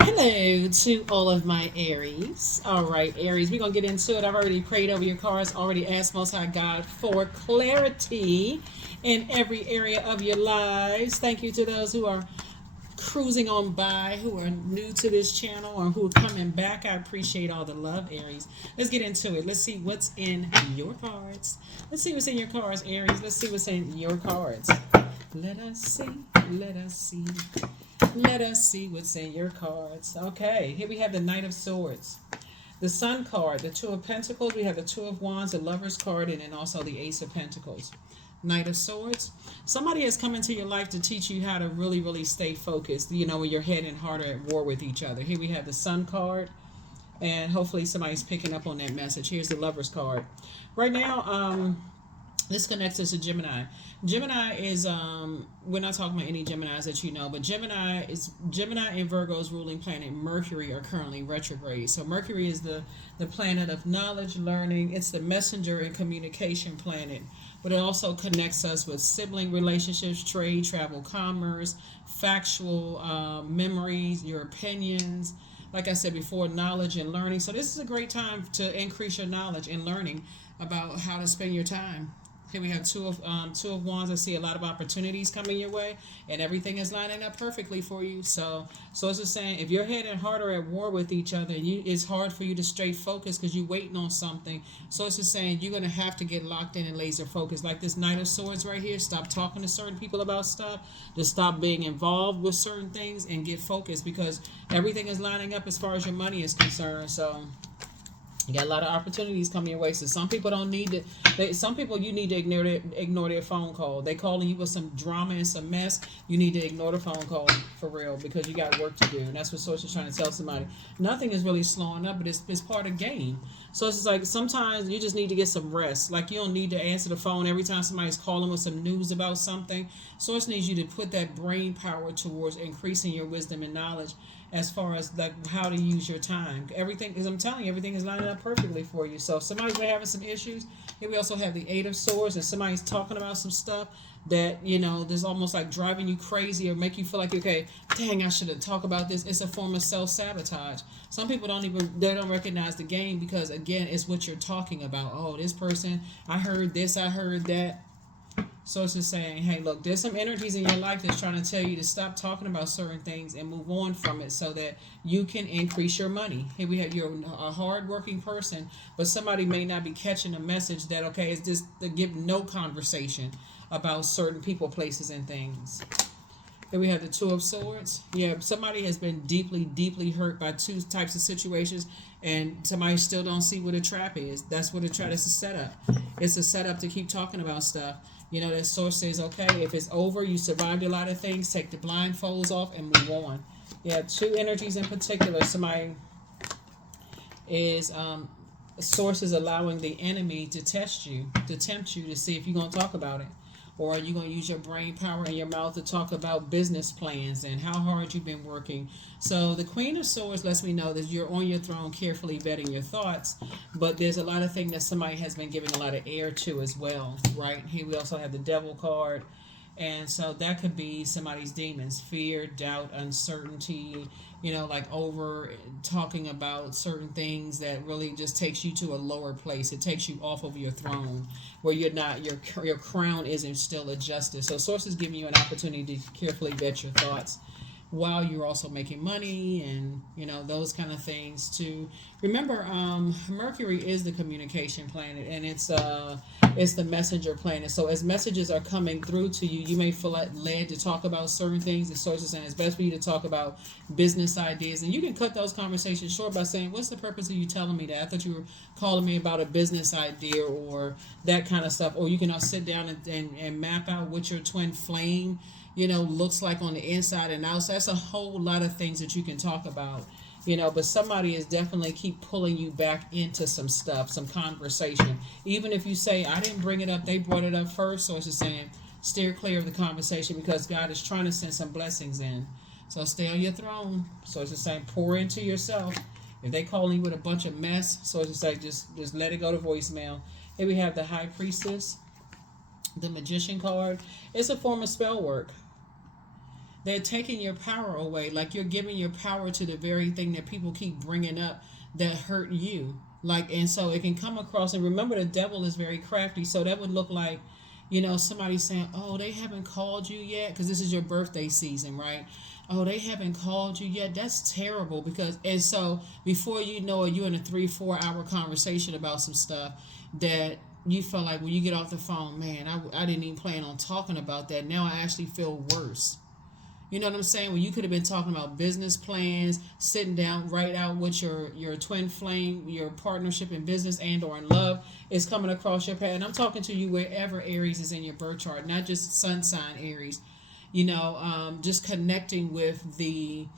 Hello to all of my Aries. All right, Aries, we're going to get into it. I've already prayed over your cards, already asked Most High God for clarity in every area of your lives. Thank you to those who are cruising on by, who are new to this channel, or who are coming back. I appreciate all the love, Aries. Let's get into it. Let's see what's in your cards. Let's see what's in your cards, Aries. Let's see what's in your cards. Let us see. Let us see. Let us see what's in your cards. Okay, here we have the Knight of Swords, the Sun card, the Two of Pentacles. We have the Two of Wands, the Lover's card, and then also the Ace of Pentacles. Knight of Swords. Somebody has come into your life to teach you how to really, really stay focused, when your head and heart are at war with each other. Here we have the Sun card, and hopefully somebody's picking up on that message. Here's the Lover's card. Right now, this connects us to Gemini. Gemini is we're not talking about any Geminis that you know, but Gemini and Virgo's ruling planet Mercury are currently retrograde. So Mercury is the planet of knowledge, learning. It's the messenger and communication planet, but it also connects us with sibling relationships, trade, travel, commerce, factual memories, your opinions. Like I said before, knowledge and learning. So this is a great time to increase your knowledge and learning about how to spend your time. Here we have two of Wands. I see a lot of opportunities coming your way, and everything is lining up perfectly for you. So it's just saying, if your head and heart are at war with each other, and it's hard for you to stay focused because you're waiting on something. So it's just saying you're gonna have to get locked in and laser focused. Like this Knight of Swords right here. Stop talking to certain people about stuff. Just stop being involved with certain things and get focused, because everything is lining up as far as your money is concerned. So you got a lot of opportunities coming your way. So some people don't need to. Some people you need to ignore their phone call. They calling you with some drama and some mess. You need to ignore the phone call for real, because you got work to do. And that's what Source is trying to tell somebody. Nothing is really slowing up, but it's part of game. So it's just like sometimes you just need to get some rest. Like you don't need to answer the phone every time somebody's calling with some news about something. Source needs you to put that brain power towards increasing your wisdom and knowledge as far as like how to use your time. Everything, because I'm telling you, everything is lining up perfectly for you. So if somebody's been having some issues, here we also have the Eight of Swords, and somebody's talking about some stuff that there's almost like driving you crazy or make you feel like, okay, dang, I should have talked about this. It's a form of self-sabotage. Some people they don't recognize the game, because again, it's what you're talking about. Oh, this person, I heard this, I heard that. So it's just saying, hey, look, there's some energies in your life that's trying to tell you to stop talking about certain things and move on from it, so that you can increase your money. Here we have, you're a hard-working person, but somebody may not be catching a message that, okay, it's just to give no conversation about certain people, places, and things. Here we have the Two of Swords. Yeah, somebody has been deeply, deeply hurt by two types of situations, and somebody still don't see what a trap is. That's what a trap is. A setup. It's a setup to keep talking about stuff. That Source says, okay, if it's over, you survived a lot of things, take the blindfolds off and move on. Yeah, two energies in particular. Somebody is Source is allowing the enemy to test you, to tempt you, to see if you're going to talk about it. Or are you going to use your brain power and your mouth to talk about business plans and how hard you've been working? So the Queen of Swords lets me know that you're on your throne carefully vetting your thoughts, but there's a lot of things that somebody has been giving a lot of air to as well, right? Here we also have the Devil card. And so that could be somebody's demons: fear, doubt, uncertainty, like over talking about certain things that really just takes you to a lower place. It takes you off of your throne, where you're not, your crown isn't still adjusted. So Source is giving you an opportunity to carefully vet your thoughts, while you're also making money, and those kind of things too. Remember, Mercury is the communication planet, and it's the messenger planet. So as messages are coming through to you, you may feel like led to talk about certain things. The Source is saying it's best for you to talk about business ideas, and you can cut those conversations short by saying, what's the purpose of you telling me that? I thought you were calling me about a business idea, or that kind of stuff. Or you can all sit down and map out what your twin flame looks like on the inside and outside. That's a whole lot of things that you can talk about, but somebody is definitely keep pulling you back into some stuff, some conversation. Even if you say, I didn't bring it up, they brought it up first. So it's just saying, steer clear of the conversation, because God is trying to send some blessings in. So stay on your throne. So it's just saying, pour into yourself. If they calling you with a bunch of mess, so it's just like, just let it go to voicemail. Here we have the High Priestess, the Magician card. It's a form of spell work. they're taking your power away. Like you're giving your power to the very thing that people keep bringing up that hurt you. Like, and so it can come across. And remember, the devil is very crafty. So that would look like, somebody saying, "Oh, they haven't called you yet," because this is your birthday season, right? Oh, they haven't called you yet. That's terrible because, and so before you know it, you're in a 3-4 hour conversation about some stuff that you felt like when you get off the phone, man, I didn't even plan on talking about that. Now I actually feel worse. You know what I'm saying? When you could have been talking about business plans, sitting down, write out what your twin flame, your partnership in business and or in love is coming across your path. And I'm talking to you wherever Aries is in your birth chart, not just sun sign Aries. Just connecting with the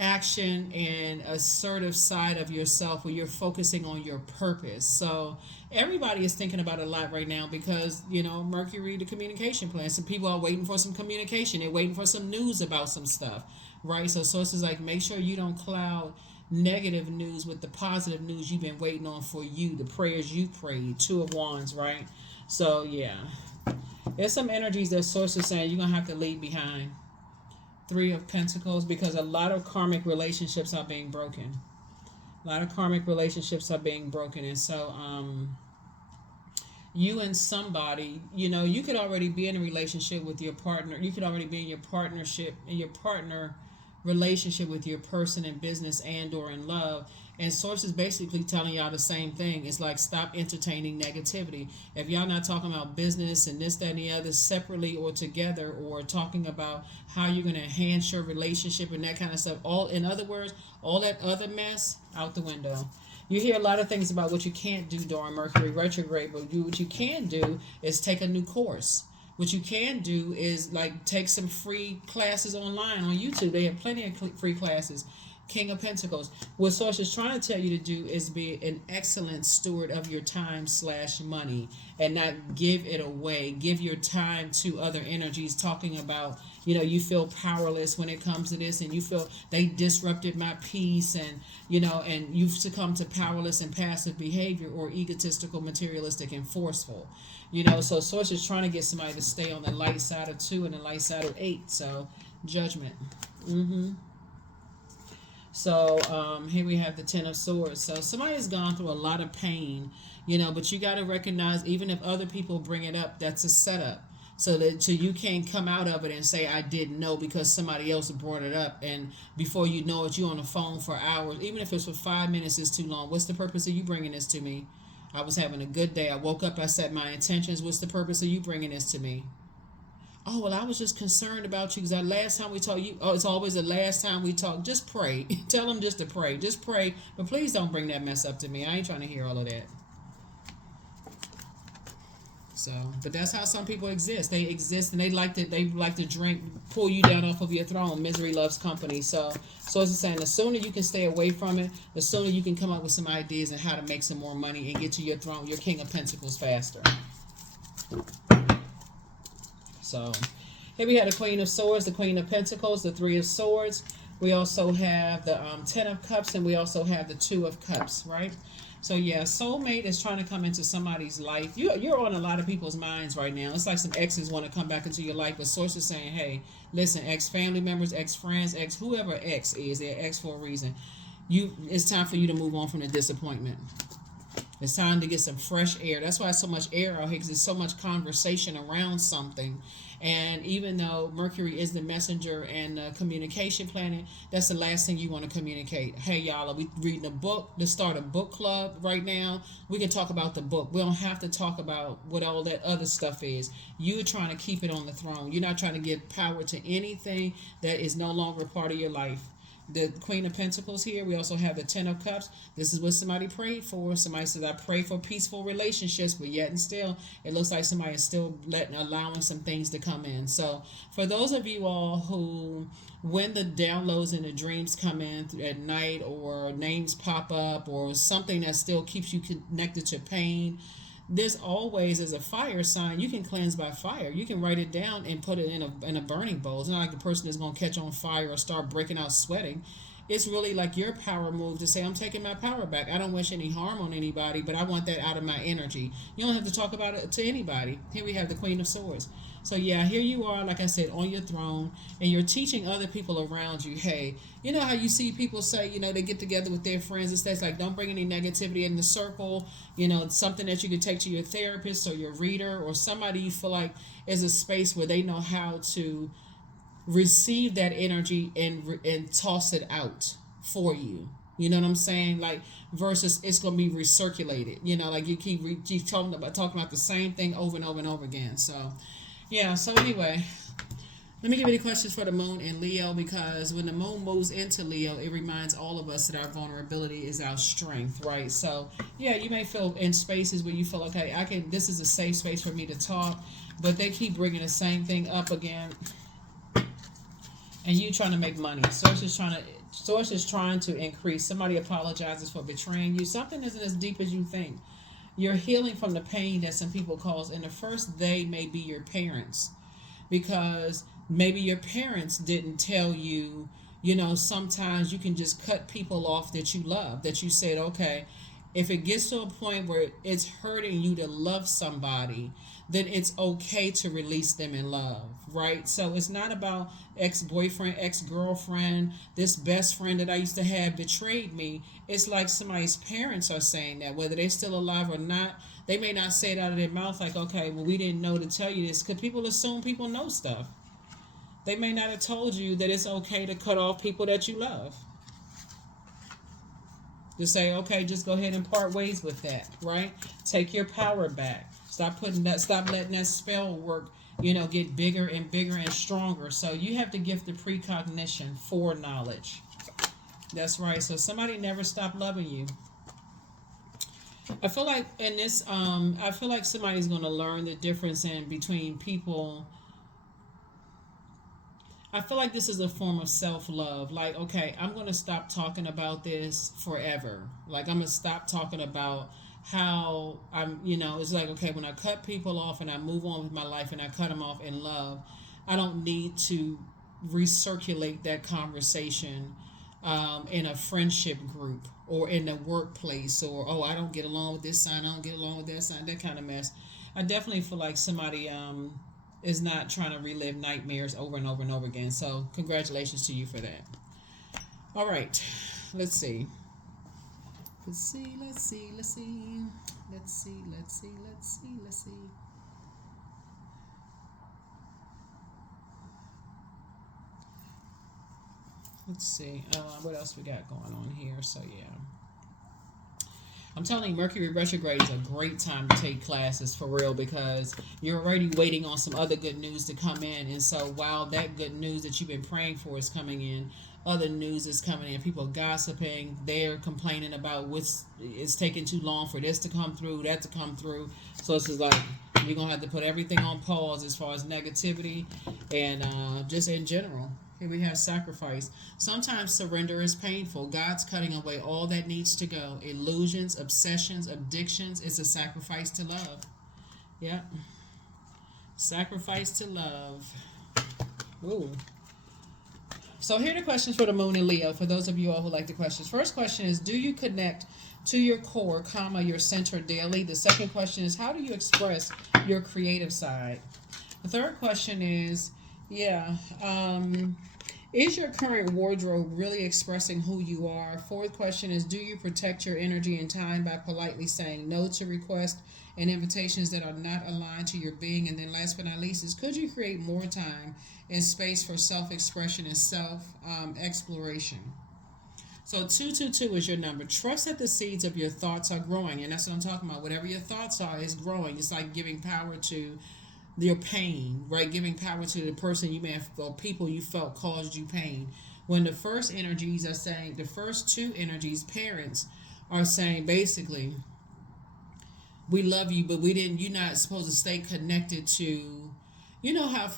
action and assertive side of yourself where you're focusing on your purpose. So everybody is thinking about it a lot right now because, Mercury, the communication plan. Some people are waiting for some communication. They're waiting for some news about some stuff, right? So sources like make sure you don't cloud negative news with the positive news you've been waiting on for you, the prayers you prayed. 2 of Wands, right? So yeah, there's some energies that sources saying you're going to have to leave behind. 3 of Pentacles, because a lot of karmic relationships are being broken. A lot of karmic relationships are being broken. And so you and somebody, you could already be in a relationship with your partner. You could already be in your partnership, in your partner relationship with your person in business and or in love. And sources basically telling y'all the same thing. It's like stop entertaining negativity. If y'all not talking about business and this, that, and the other separately or together, or talking about how you're going to enhance your relationship and that kind of stuff, in other words, all that other mess out the window. You hear a lot of things about what you can't do during Mercury retrograde, but what you can do is take a new course. What you can do is like take some free classes online on YouTube. They have plenty of free classes. King of Pentacles. What Source is trying to tell you to do is be an excellent steward of your time/money and not give it away. Give your time to other energies, talking about, you feel powerless when it comes to this, and you feel they disrupted my peace, and, and you've succumbed to powerless and passive behavior or egotistical, materialistic, and forceful. So Source is trying to get somebody to stay on the light side of 2 and the light side of 8. So, Judgment. So here we have the 10 of Swords. So somebody has gone through a lot of pain, but you got to recognize, even if other people bring it up, that's a setup. So you can't come out of it and say, I didn't know because somebody else brought it up. And before you know it, you're on the phone for hours. Even if it's for 5 minutes, it's too long. What's the purpose of you bringing this to me? I was having a good day. I woke up, I set my intentions. What's the purpose of you bringing this to me? Oh, well, I was just concerned about you because that last time we talked, it's always the last time we talk. Just pray. Tell them just to pray. Just pray. But please don't bring that mess up to me. I ain't trying to hear all of that. So, but that's how some people exist. They exist and they like to drink, pull you down off of your throne. Misery loves company. So it's saying the sooner you can stay away from it, the sooner you can come up with some ideas on how to make some more money and get to your throne, your King of Pentacles, faster. So here we have the Queen of Swords, the Queen of Pentacles, the 3 of Swords. We also have the 10 of Cups, and we also have the 2 of Cups, right? So yeah, soulmate is trying to come into somebody's life. You're on a lot of people's minds right now. It's like some exes want to come back into your life, but Source is saying, hey, listen, ex-family members, ex-friends, whoever ex is, they're ex for a reason. It's time for you to move on from the disappointment. It's time to get some fresh air. That's why so much air out here, because there's so much conversation around something. And even though Mercury is the messenger and the communication planet, that's the last thing you want to communicate. Hey, y'all, are we reading a book? Let's start a book club right now. We can talk about the book. We don't have to talk about what all that other stuff is. You're trying to keep it on the throne. You're not trying to give power to anything that is no longer part of your life. The Queen of Pentacles here. We also have the 10 of Cups. This is what somebody prayed for. Somebody says, I pray for peaceful relationships, but yet and still, it looks like somebody is still allowing some things to come in. So for those of you all who, when the downloads and the dreams come in at night, or names pop up, or something that still keeps you connected to pain, there's always, as a fire sign, you can cleanse by fire. You can write it down and put it in a burning bowl. It's not like the person is going to catch on fire or start breaking out sweating. it's really like your power move to say, I'm taking my power back. I don't wish any harm on anybody, but I want that out of my energy. You don't have to talk about it to anybody. Here we have the Queen of Swords. So yeah, here you are, like I said, on your throne, and you're teaching other people around you, hey, you know how you see people say, they get together with their friends and stuff like, don't bring any negativity in the circle. Something that you could take to your therapist or your reader or somebody you feel like is a space where they know how to receive that energy and toss it out for you. You know what I'm saying? Like versus it's gonna be recirculated. Like you keep talking about the same thing over and over and over again. So yeah. So anyway, let me give you the questions for the moon in Leo, because when the moon moves into Leo, it reminds all of us that our vulnerability is our strength, right? So yeah, you may feel in spaces where you feel okay, this is a safe space for me to talk, but they keep bringing the same thing up again, and you trying to make money. Source is trying to increase. Somebody apologizes for betraying you. Something isn't as deep as you think. You're healing from the pain that some people cause, and the first they may be your parents, because maybe your parents didn't tell you. Sometimes you can just cut people off that you love, that you said, okay, if it gets to a point where it's hurting you to love somebody, then it's okay to release them in love, right? So it's not about ex-boyfriend, ex-girlfriend, this best friend that I used to have betrayed me. It's like somebody's parents are saying that, whether they're still alive or not. They may not say it out of their mouth like, okay, well, we didn't know to tell you this, because people assume people know stuff. They may not have told you that it's okay to cut off people that you love. To say, okay, just go ahead and part ways with that, right? Take your power back. Stop letting that spell work, get bigger and bigger and stronger. So you have the gift of precognition, foreknowledge. That's right. So somebody never stopped loving you. I feel like in this, I feel like somebody's going to learn the difference in between people. I feel like this is a form of self-love. Like, okay, I'm going to stop talking about this forever. Like, I'm going to stop talking about how it's like, okay, when I cut people off and I move on with my life and I cut them off in love, I don't need to recirculate that conversation in a friendship group or in the workplace, or, oh, I don't get along with this sign, I don't get along with that sign, that kind of mess. I definitely feel like somebody is not trying to relive nightmares over and over and over again. So congratulations to you for that. All right, let's see. Let's see. What else we got going on here? So yeah, I'm telling you, Mercury retrograde is a great time to take classes for real, because you're already waiting on some other good news to come in. And so while that good news that you've been praying for is coming in, other news is coming in. People gossiping, they're complaining about it's taking too long for this to come through, that to come through. So it's just like you're going to have to put everything on pause as far as negativity and just in general. Here we have sacrifice. Sometimes surrender is painful. God's cutting away all that needs to go. Illusions, obsessions, addictions. It's a sacrifice to love. Yep. Sacrifice to love. Ooh. So here are the questions for the moon and Leo, for those of you all who like the questions. First question is, do you connect to your core, your center daily? The second question is, how do you express your creative side? The third question is, is your current wardrobe really expressing who you are? Fourth question is, do you protect your energy and time by politely saying no to requests and invitations that are not aligned to your being? And then last but not least is, could you create more time and space for self-expression and self-exploration? So 222 is your number. Trust that the seeds of your thoughts are growing. And that's what I'm talking about. Whatever your thoughts are is growing. It's like giving power to your pain, right? Giving power to the person you may have, or people you felt caused you pain. When the first energies are saying, the first two energies, parents, are saying basically, we love you, but you're not supposed to stay connected to, how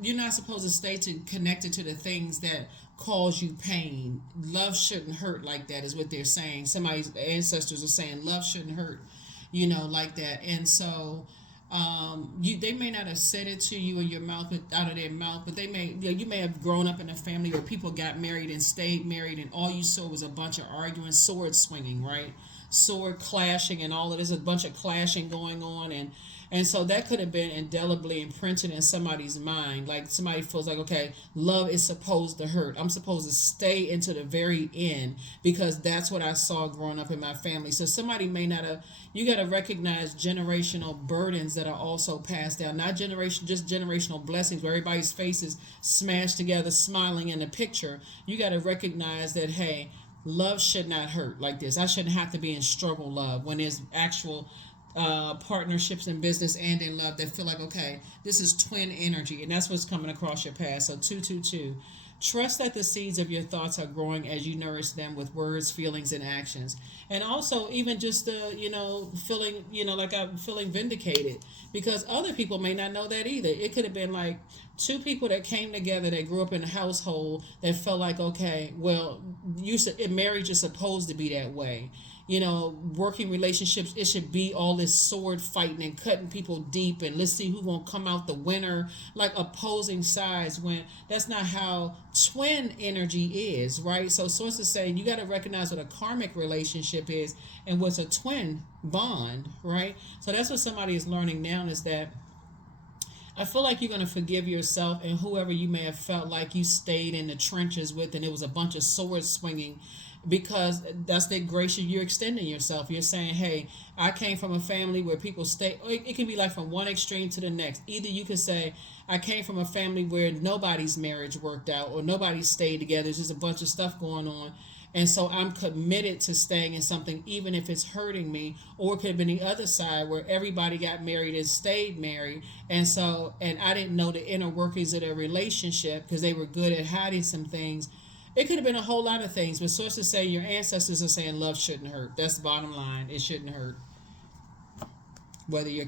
you're not supposed to stay connected to the things that cause you pain. Love shouldn't hurt like that, is what they're saying. Somebody's ancestors are saying love shouldn't hurt, like that. And so They may not have said it to you in your mouth, out of their mouth, but they may, you may have grown up in a family where people got married and stayed married, and all you saw was a bunch of arguing, sword swinging, right? Sword clashing, and all of this, a bunch of clashing going on, and so that could have been indelibly imprinted in somebody's mind. Like somebody feels like, okay, love is supposed to hurt. I'm supposed to stay into the very end because that's what I saw growing up in my family. So somebody may not have, you got to recognize generational burdens that are also passed down. Not generation, just generational blessings where everybody's faces smashed together, smiling in the picture. You got to recognize that, hey, love should not hurt like this. I shouldn't have to be in struggle love when there's actual partnerships in business and in love that feel like, okay, this is twin energy, and that's what's coming across your path. So 222, trust that the seeds of your thoughts are growing as you nourish them with words, feelings, and actions. And also even just the, feeling, like I'm feeling vindicated, because other people may not know that either. It could have been like two people that came together that grew up in a household that felt like, okay, well, marriage is supposed to be that way. Working relationships, it should be all this sword fighting and cutting people deep, and let's see who gonna come out the winner, like opposing sides, when that's not how twin energy is, right? So source is saying you got to recognize what a karmic relationship is and what's a twin bond, right? So that's what somebody is learning now, is that I feel like you're going to forgive yourself and whoever you may have felt like you stayed in the trenches with, and it was a bunch of sword swinging, because that's the grace you're extending yourself. You're saying, hey, I came from a family where people stay. It can be like from one extreme to the next. Either you can say, I came from a family where nobody's marriage worked out or nobody stayed together. There's just a bunch of stuff going on. And so I'm committed to staying in something even if it's hurting me. Or it could have been the other side where everybody got married and stayed married. And I didn't know the inner workings of their relationship because they were good at hiding some things. It could have been a whole lot of things. But sources say your ancestors are saying love shouldn't hurt. That's the bottom line. It shouldn't hurt. Whether your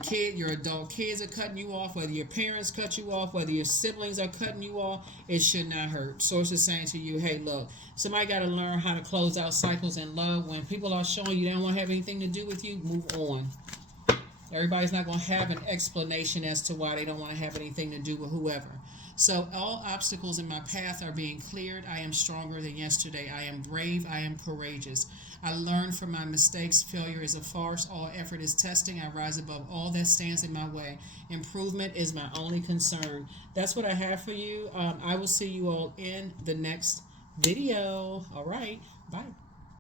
adult kids are cutting you off, whether your parents cut you off, whether your siblings are cutting you off, it should not hurt. Source is saying to you, hey, look, somebody got to learn how to close out cycles in love. When people are showing you they don't want to have anything to do with you, move on. Everybody's not going to have an explanation as to why they don't want to have anything to do with whoever. So all obstacles in my path are being cleared. I am stronger than yesterday. I am brave. I am courageous. I learn from my mistakes. Failure is a farce. All effort is testing. I rise above all that stands in my way. Improvement is my only concern. That's what I have for you. I will see you all in the next video. All right. Bye.